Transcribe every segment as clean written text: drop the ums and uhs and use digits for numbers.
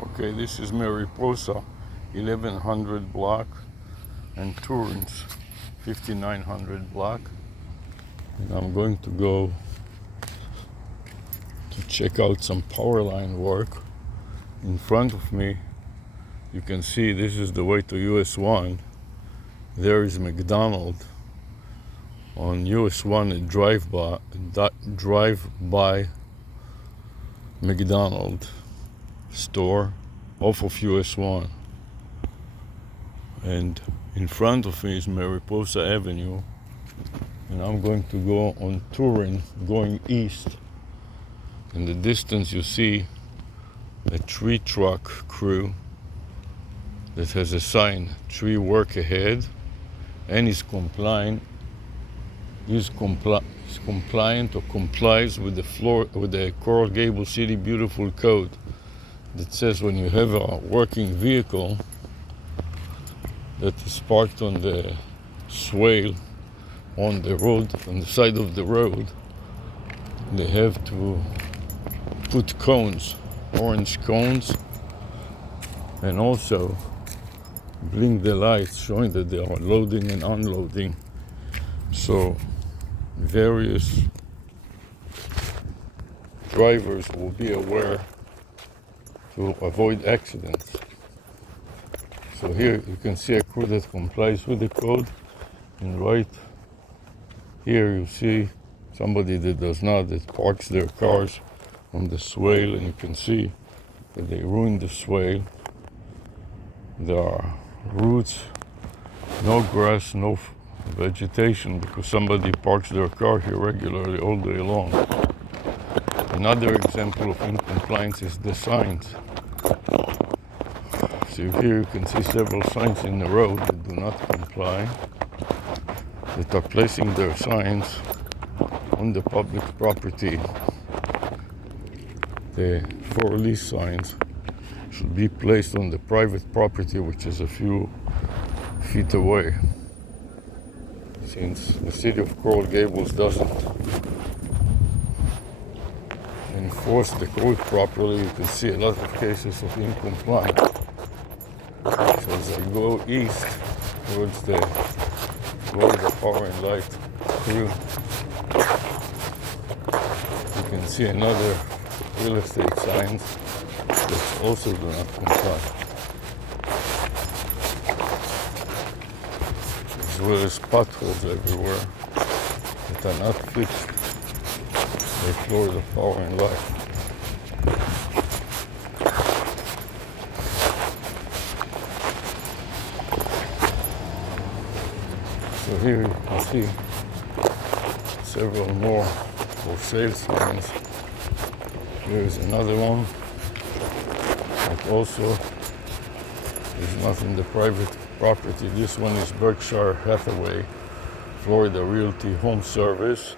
Okay, this is Mariposa, 1100 block, and Turin's 5900 block. And I'm going to go to check out some power line work. In front of me, you can see this is the way to US 1. There is McDonald's. On US 1, a drive-by McDonald's store off of US 1. And in front of me is Mariposa Avenue. And I'm going to go on Turin, going east. In the distance you see a tree truck crew that has a sign, tree work ahead, and is compliant or complies with the Coral Gables City Beautiful Code that says when you have a working vehicle that is parked on the swale on the road, on the side of the road, they have to put cones, orange cones, and also blink the lights showing that they are loading and unloading, so various drivers will be aware to avoid accidents. So here you can see a crew that complies with the code, and right here you see somebody that does not, that parks their cars on the swale, and you can see that they ruined the swale. There are roots, no grass, no vegetation, because somebody parks their car here regularly all day long. Another example of non-compliance is the signs. So here you can see several signs in the road that do not comply, that are placing their signs on the public property. The for lease signs should be placed on the private property, which is a few feet away. Since the city of Coral Gables doesn't enforce the code properly, you can see a lot of cases of non-compliance. So as I go east towards the Power and Light crew, you can see another real estate signs that also do not comply, as well as potholes everywhere that are not fixed by Florida Power and Light. So here you can see several more for sale signs. Here is another one that also is not in the private property. This one is Berkshire Hathaway, Florida Realty Home Service,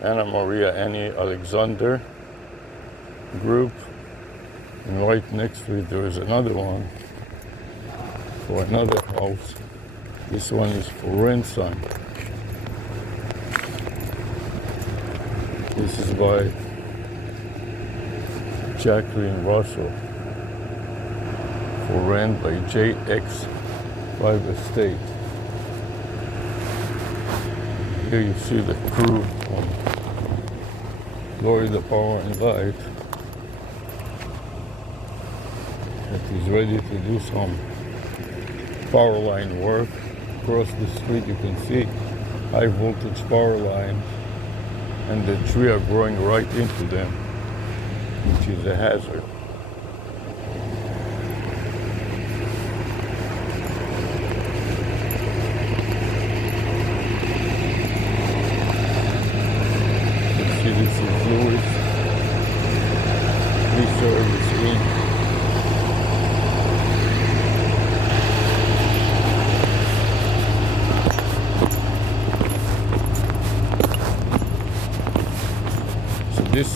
Anna Maria Annie Alexander Group. And right next to it there is another one for another house. This one is for rent sign. This is by Jacqueline Russell, for rent by JX5 Estate. Here you see the crew on Florida Power and Light that is ready to do some power line work. Across the street you can see high voltage power lines, and the trees are growing right into them, which is a hazard. You can see this is Lewis, Service Inc. This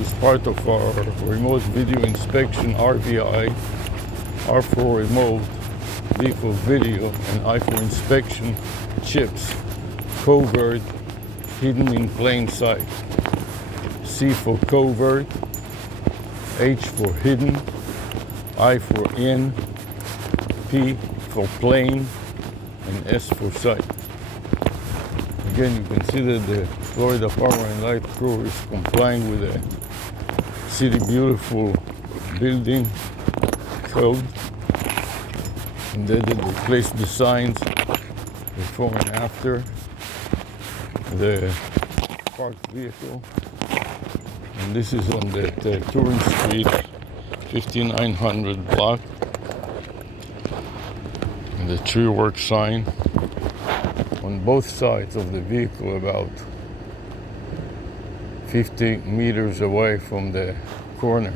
is part of our remote video inspection RVI, R for remote, V for video, and I for inspection chips, covert, hidden in plain sight. C for covert, H for hidden, I for in, P for plane, and S for site. Again, you can see that the Florida Power and Light crew is complying with the City Beautiful building code, and then they place the signs before and after the parked vehicle. And this is on the Touring Street 5900 block, and the tree work sign on both sides of the vehicle, about 50 meters away from the corner.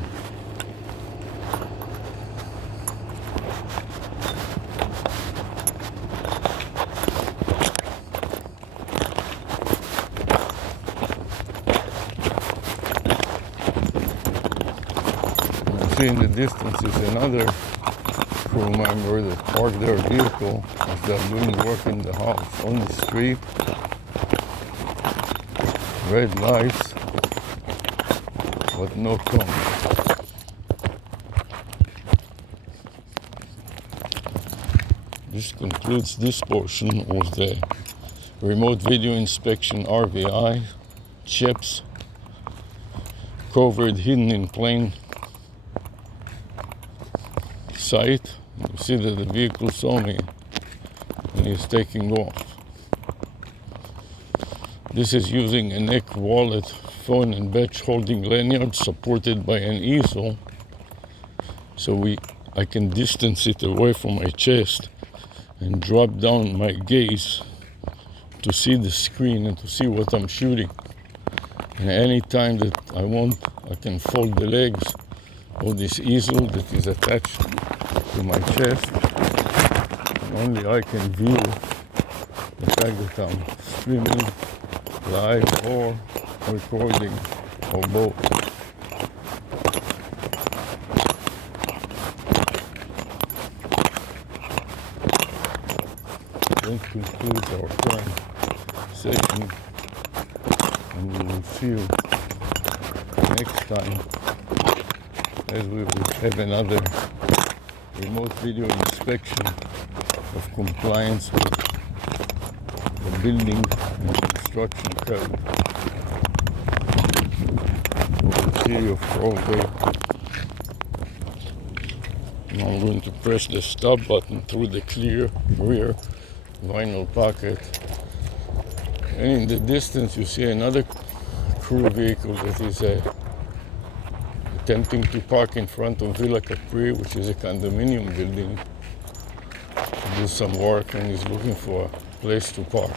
In the distance is another crew member that parked their vehicle as they're doing work in the house on the street. Red lights, but no comment. This concludes this portion of the remote video inspection RVI. Chips covered, hidden in plain sight. You see that the vehicle saw me and he's taking off. This is using a neck, wallet, phone, and badge holding lanyard supported by an easel, so I can distance it away from my chest and drop down my gaze to see the screen and to see what I'm shooting. And any time that I want, I can fold the legs of this easel that is attached to my chest, and only I can view the fact that I'm streaming live or recording, or both. That concludes our current session, and we will see you next time as we will have another remote video inspection of compliance with the building and construction code. We'll see you Friday. Now I'm going to press the stop button through the clear rear vinyl pocket, and in the distance you see another crew vehicle that is attempting to park in front of Villa Capri, which is a condominium building, to do some work, and is looking for a place to park.